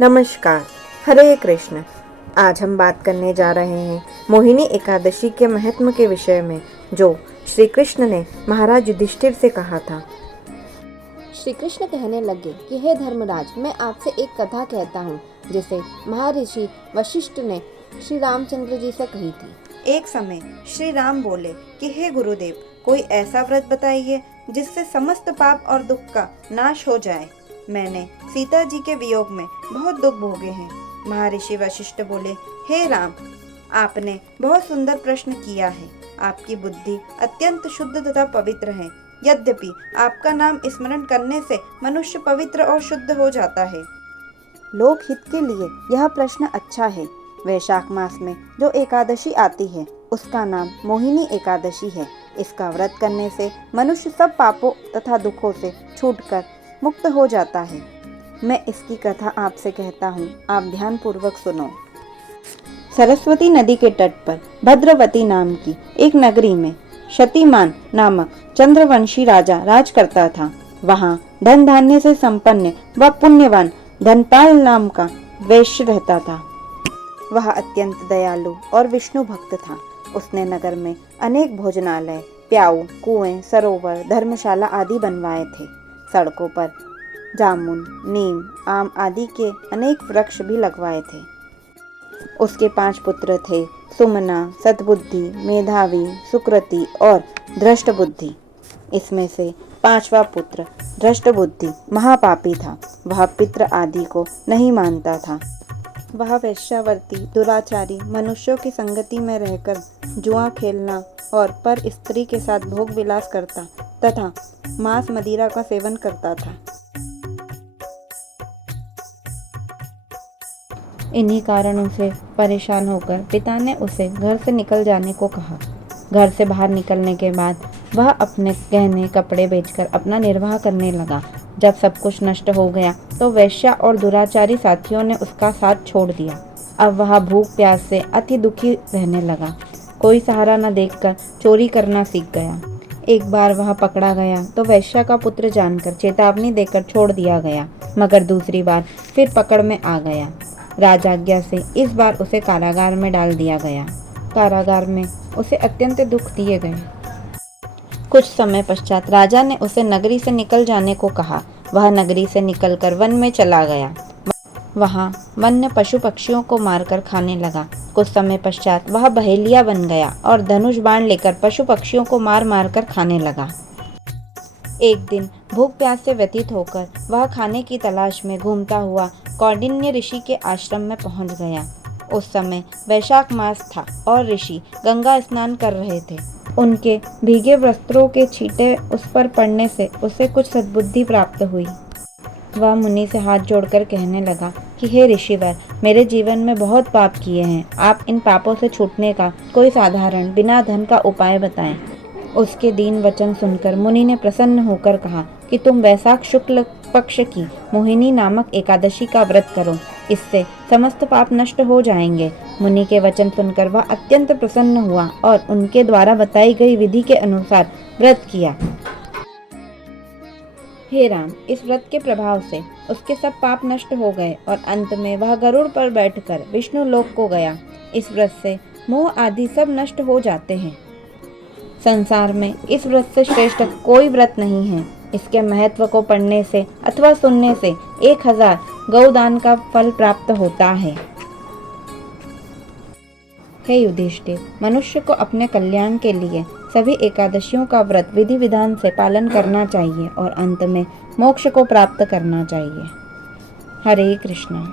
नमस्कार। हरे कृष्ण। आज हम बात करने जा रहे हैं मोहिनी एकादशी के महत्व के विषय में, जो श्री कृष्ण ने महाराज युधिष्ठिर से कहा था। श्री कृष्ण कहने लगे कि हे धर्मराज, मैं आपसे एक कथा कहता हूँ जिसे महर्षि वशिष्ठ ने श्री रामचंद्र जी से कही थी। एक समय श्री राम बोले कि हे गुरुदेव, कोई ऐसा व्रत बताइए जिससे समस्त पाप और दुख का नाश हो जाए। मैंने सीता जी के वियोग में बहुत दुख भोगे हैं। महर्षि वशिष्ठ बोले, हे राम, आपने बहुत सुंदर प्रश्न किया है। आपकी बुद्धि अत्यंत शुद्ध तथा पवित्र है। यद्यपि आपका नाम स्मरण करने से मनुष्य पवित्र और शुद्ध हो जाता है। लोक हित के लिए यह प्रश्न अच्छा है। वैशाख मास में जो एकादशी आती है उसका नाम मोहिनी एकादशी है। इसका व्रत करने से मनुष्य सब पापों तथा दुखों से छूटकर मुक्त हो जाता है। मैं इसकी कथा आपसे कहता हूँ, आप ध्यान पूर्वक सुनो। सरस्वती नदी के तट पर भद्रवती नाम की एक नगरी में शतिमान नामक चंद्रवंशी राजा राज करता था। वहाँ धन धान्य से संपन्न व पुण्यवान धनपाल नाम का वैश्य रहता था। वह अत्यंत दयालु और विष्णु भक्त था। उसने नगर में अनेक भोजनालय, प्याऊ, कुएं, सरोवर, धर्मशाला आदि बनवाए थे। सड़कों पर जामुन, नीम, आम आदि के अनेक वृक्ष भी लगवाए थे। उसके 5 पुत्र थे, सुमना, सद्बुद्धि, मेधावी, सुकृति और धृष्टबुद्धि। इसमें से 5वां पुत्र धृष्टबुद्धि महापापी था। वह पितृ आदि को नहीं मानता था। वह वेश्यावर्ती, दुराचारी, मनुष्यों की संगति में रहकर जुआ खेलना और पर स्त्री के साथ भोग विलास करता तथा मांस मदिरा का सेवन करता था। इन्हीं कारणों से परेशान होकर पिता ने उसे घर से निकल जाने को कहा। घर से बाहर निकलने के बाद वह अपने गहने कपड़े बेचकर अपना निर्वाह करने लगा। जब सब कुछ नष्ट हो गया तो वेश्या और दुराचारी साथियों ने उसका साथ छोड़ दिया। अब वह भूख प्यास से अति दुखी रहने लगा। कोई सहारा न देखकर चोरी करना सीख गया। एक बार वह पकड़ा गया तो वेश्या का पुत्र जानकर चेतावनी देकर छोड़ दिया गया, मगर दूसरी बार फिर पकड़ में आ गया। राजाज्ञा से इस बार उसे कारागार में डाल दिया गया। कारागार में उसे अत्यंत दुख दिए गए। कुछ समय पश्चात राजा ने उसे नगरी से निकल जाने को कहा। वह नगरी से निकलकर वन में चला गया। वहाँ वन्य पशु पक्षियों को मारकर खाने लगा। कुछ समय पश्चात वह बहेलिया बन गया और धनुष बाण लेकर पशु पक्षियों को मार मार कर खाने लगा। एक दिन भूख प्यास से व्यतीत होकर वह खाने की तलाश में घूमता हुआ कौंडिन्य ऋषि के आश्रम में पहुंच गया। उस समय वैशाख मास था और ऋषि गंगा स्नान कर रहे थे। उनके भीगे वस्त्रों के छींटे उस पर पड़ने से उसे कुछ सद्बुद्धि प्राप्त हुई। वह मुनि से हाथ जोड़कर कहने लगा कि हे ऋषिवर, मेरे जीवन में बहुत पाप किए हैं। आप इन पापों से छूटने का कोई साधारण बिना धन का उपाय बताएं। उसके दीन वचन सुनकर मुनि ने प्रसन्न होकर कहा कि तुम वैशाख शुक्ल पक्ष की मोहिनी नामक एकादशी का व्रत करो। इससे समस्त पाप नष्ट हो जाएंगे। मुनि के वचन सुनकर वह अत्यंत प्रसन्न हुआ और उनके द्वारा बताई गई विधि के अनुसार व्रत किया। हे राम, इस व्रत के प्रभाव से उसके सब पाप नष्ट हो गए और अंत में वह गरुड़ पर बैठकर विष्णु लोक को गया। इस व्रत से मोह आदि सब नष्ट हो जाते हैं। संसार में इस व्रत से श्रेष्ठ कोई व्रत नहीं है। इसके महत्व को पढ़ने से अथवा सुनने से 1000 गौदान का फल प्राप्त होता है। हे युधिष्ठिर, मनुष्य को अपने कल्याण के लिए सभी एकादशियों का व्रत विधि विधान से पालन करना चाहिए और अंत में मोक्ष को प्राप्त करना चाहिए। हरे कृष्ण।